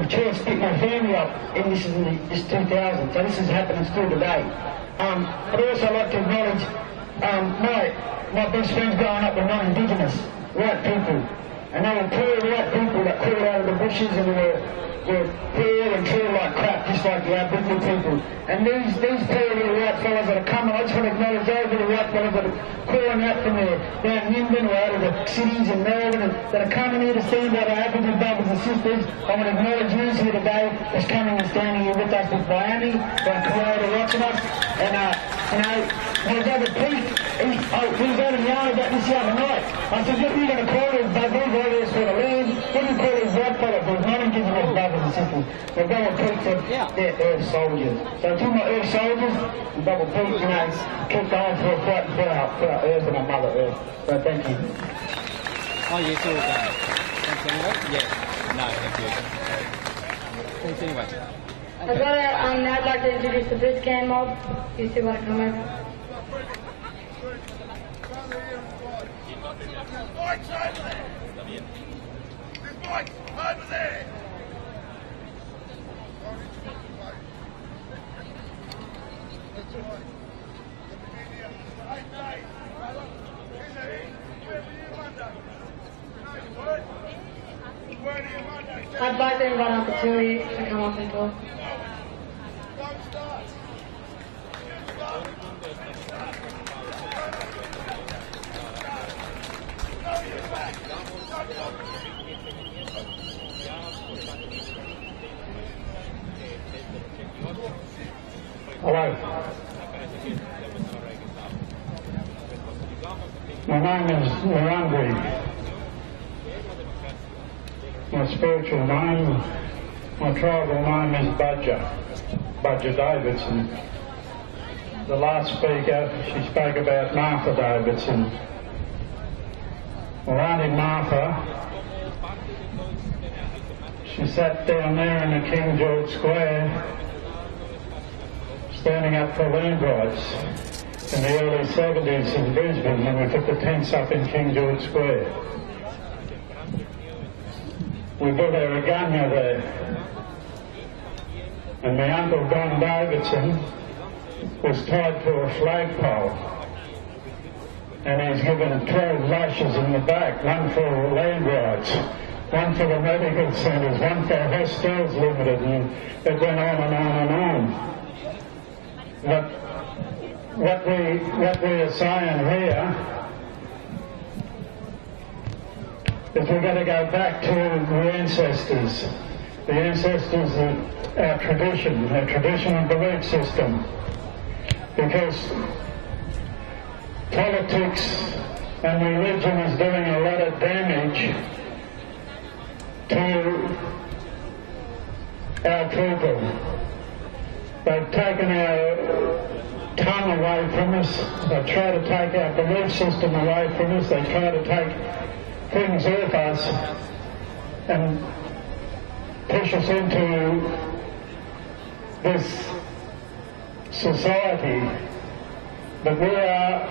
the chance to pick my family up, and this is 2000, so this is happening still today. I'd also like to acknowledge my best friends growing up were non-Indigenous, white people, and they were poor white people that crawled out of the bushes and were poor and treated like crap, just like the Aboriginal people. And these poor little white fellas that are coming, I just want to acknowledge those little white fellas that are crawling out from there, down Yimbin or out of the cities in Melbourne, and that are coming here to stand out our Aboriginal brothers and sisters. I want to acknowledge you here today as coming and standing here with us with Miami, our creator watching us. And, my brother Pete, he was out in yarn about this the other night. I said, what are you going to call these brothers for the land? What do you call these white fellas, those non-Indigenous brothers and sisters? My brother Pete said, they're Earth soldiers. So to my Earth soldiers, my brother Pete, keep going for a fight for our Earth and our Mother Earth. So thank you. Oh, yes, all done. Thanks anyway? Yeah. No, thank you. Thanks anyway. As well, I'd like to introduce the Brisbane mob. You two want to come over? I'd like to invite Uncle Tilly to come up and talk. Hello. My name is Narandri. My spiritual name, my tribal name is Budger Davidson. The last speaker, she spoke about Martha Davidson. Well, Auntie Martha, she sat down there in the King George Square, standing up for land rights in the early 70s in Brisbane when we put the tents up in King George Square. We built our regalia there. And my uncle Don Davidson was tied to a flagpole. And he's given 12 lashes in the back, one for land rights, one for the medical centres, one for Hostels Limited, and it went on and on and on. But what we are saying here is we've got to go back to the ancestors of our tradition and belief system, because politics and religion is doing a lot of damage to our people. They've taken our tongue away from us, they try to take our belief system away from us, they try to take things off us and push us into this society. But we are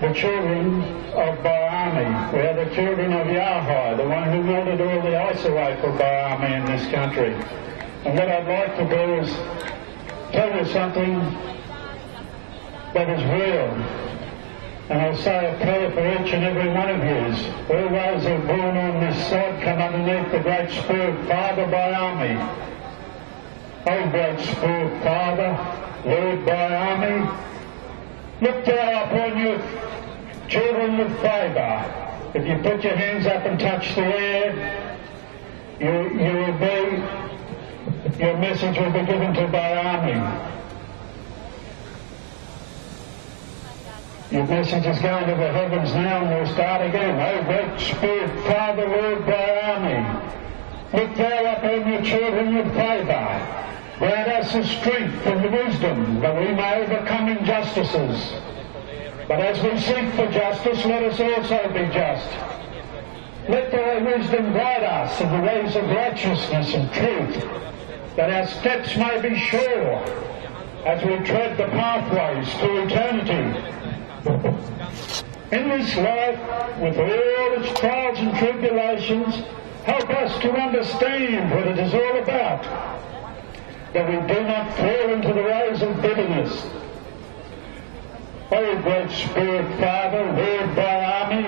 the children of Barami. We are the children of Yahweh, the one who melted all the ice away for Barami in this country. And what I'd like to do is tell you something that is real. And I'll say a prayer for each and every one of you. All those who are born on this side come underneath the Great Spirit Father Bayami. O Great Spirit Father, Lord Bayami, look down upon your children with favour. If you put your hands up and touch the air, your message will be given to Bayami. Your message is going to the heavens now, and we'll start again. O Great Spirit, Father, Lord, Bayami, look thou upon your children with favour. Grant us the strength and the wisdom that we may overcome injustices. But as we seek for justice, let us also be just. Let thy wisdom guide us in the ways of righteousness and truth, that our steps may be sure as we tread the pathways to eternity. In this life, with all its trials and tribulations, Help us to understand what it is all about, that we do not fall into the ways of bitterness. O great Spirit Father, led by army,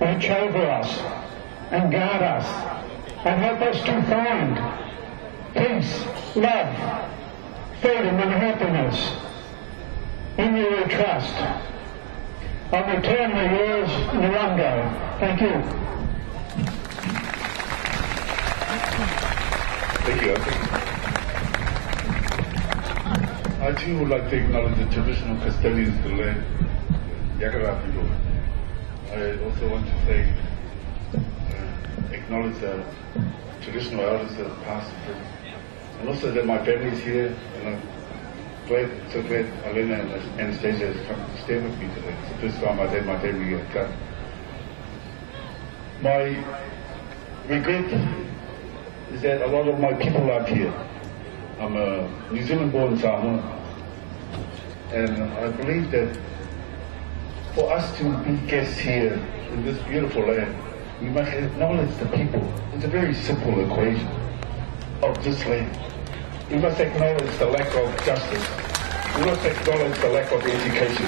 watch over us and guard us and help us to find peace, love, freedom and happiness in your trust. I'm eternally yours, Narungo. Thank you. Thank you. I too would like to acknowledge the traditional custodians of the land, Yakara people. I also want to say, acknowledge the traditional elders that have passed and present. And also that my family is here, and I'm so glad Elena and Anastasia has come to stand with me today. It's the first time I've had my family here come. My regret is that a lot of my people aren't here. I'm a New Zealand-born Samoan, and I believe that for us to be guests here in this beautiful land, we must acknowledge the people. It's a very simple equation of this land. We must acknowledge the lack of justice. We must acknowledge the lack of education.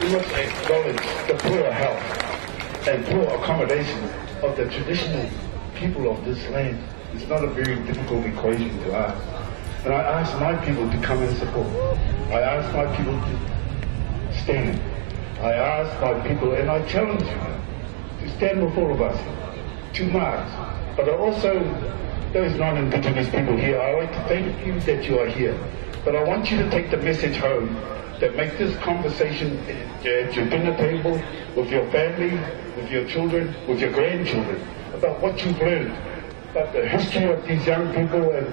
We must acknowledge the poor health and poor accommodation of the traditional people of this land. It's not a very difficult equation to ask. And I ask my people to come and support. I ask my people to stand. I ask my people, and I challenge you to stand with all of us, to march. But also, those non-Indigenous people here, I like to thank you that you are here. But I want you to take the message home, that make this conversation at your dinner table, with your family, with your children, with your grandchildren, about what you've learned, about the history of these young people and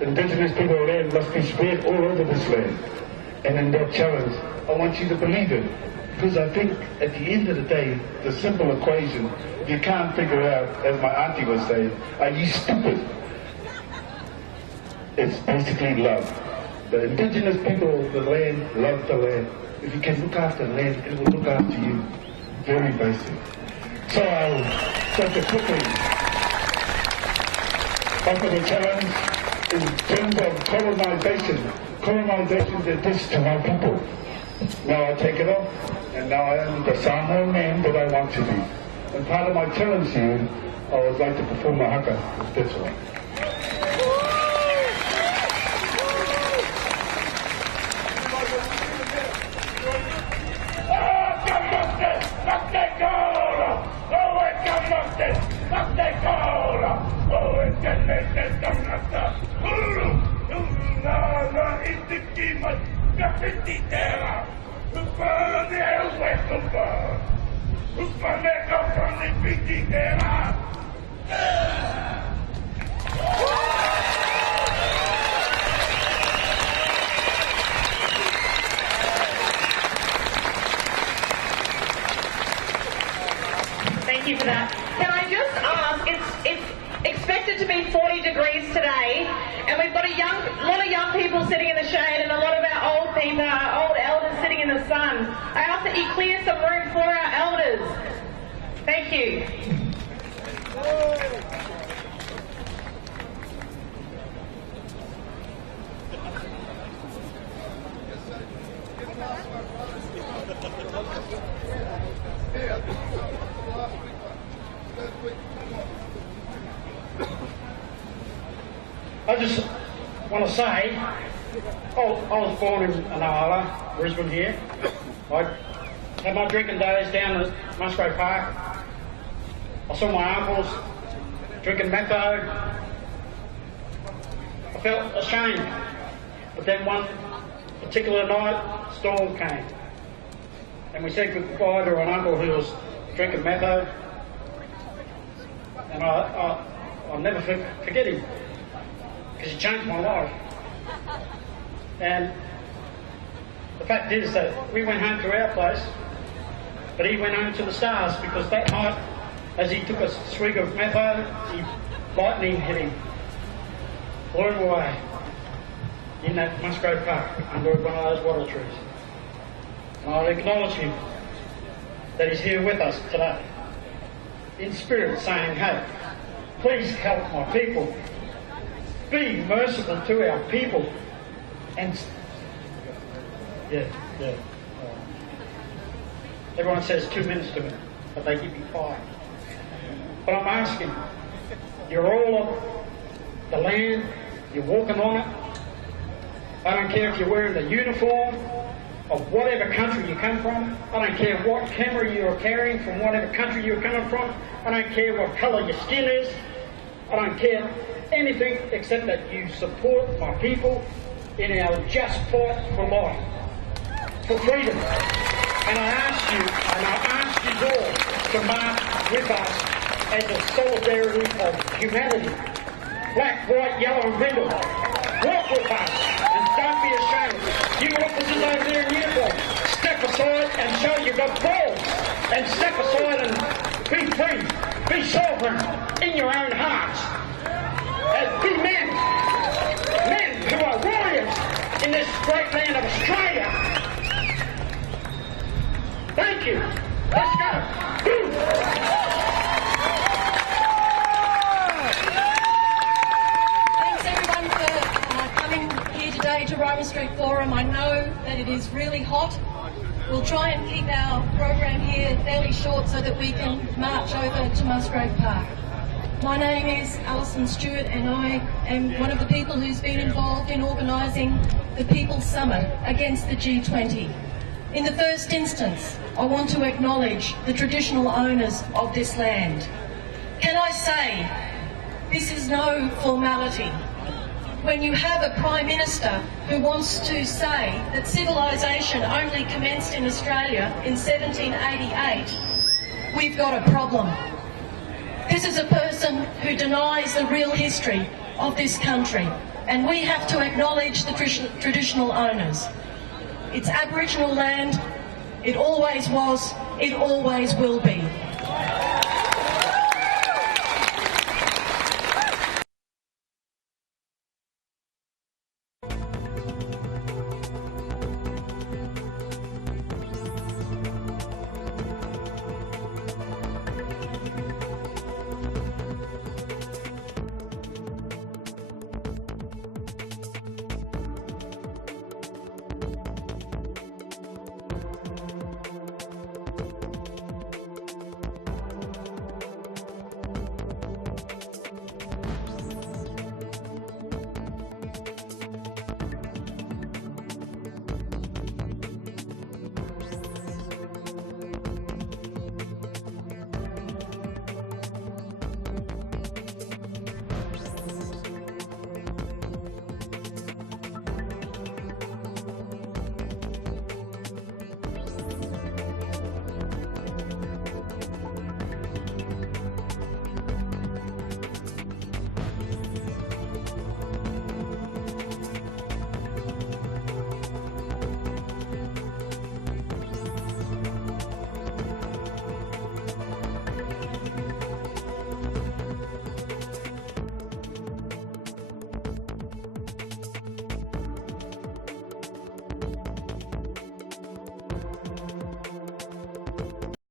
Indigenous people land must be spread all over this land. And in that challenge, I want you to believe it. Because I think at the end of the day, the simple equation, if you can't figure out, as my auntie would say, are you stupid? It's basically love. The Indigenous people of the land love the land. If you can look after the land, it will look after you. Very basic. So I'll take a quickly offer the challenge in terms of colonization. Colonization did this to my people. Now I take it off, and now I am the Samoan man that I want to be. And part of my challenge to you, I would like to perform a haka. That's all. Thank you for that. Can I just ask, it's expected to be 40 degrees today, and we've got a lot of young people sitting in the shade and a lot of our old people, our old elders sitting in the sun. I ask that you clear some room for our elders. Thank you. I just want to say, I was born in Anala, Brisbane here. I had my drinking days down at Musgrave Park. I saw my uncles drinking metho. I felt ashamed. But then one particular night, a storm came. And we said goodbye to an uncle who was drinking metho. And I'll never forget him. Because he changed my life. And the fact is that we went home to our place, but he went home to the stars, because that night, as he took a swig of metho, lightning hit him. Blew him away in that Musgrave Park under one of those wattle trees. And I'll acknowledge him that he's here with us today. in spirit saying, hey, please help my people. Be merciful to our people. And everyone says 2 minutes to me, but they give me 5. But I'm asking, you're all of the land, you're walking on it. I don't care if you're wearing the uniform of whatever country you come from. I don't care what camera you're carrying from whatever country you're coming from. I don't care what colour your skin is. I don't care anything except that you support my people in our just fight for life, for freedom. And I ask you all to march with us as a solidarity of humanity. Black, white, yellow and brindle. Walk with us and don't be ashamed. You officers over there in uniform, step aside and show you've got balls. And step aside and be free, be sovereign in your own hearts. And be men who are warriors in this great land of Australia. Thank you. Let's go. To Ryman Street Forum. I know that it is really hot. We'll try and keep our program here fairly short so that we can march over to Musgrave Park. My name is Alison Stewart and I am one of the people who's been involved in organising the People's Summit against the G20. In the first instance, I want to acknowledge the traditional owners of this land. Can I say, this is no formality. When you have a Prime Minister who wants to say that civilisation only commenced in Australia in 1788, we've got a problem. This is a person who denies the real history of this country, and we have to acknowledge the traditional owners. It's Aboriginal land, it always was, it always will be.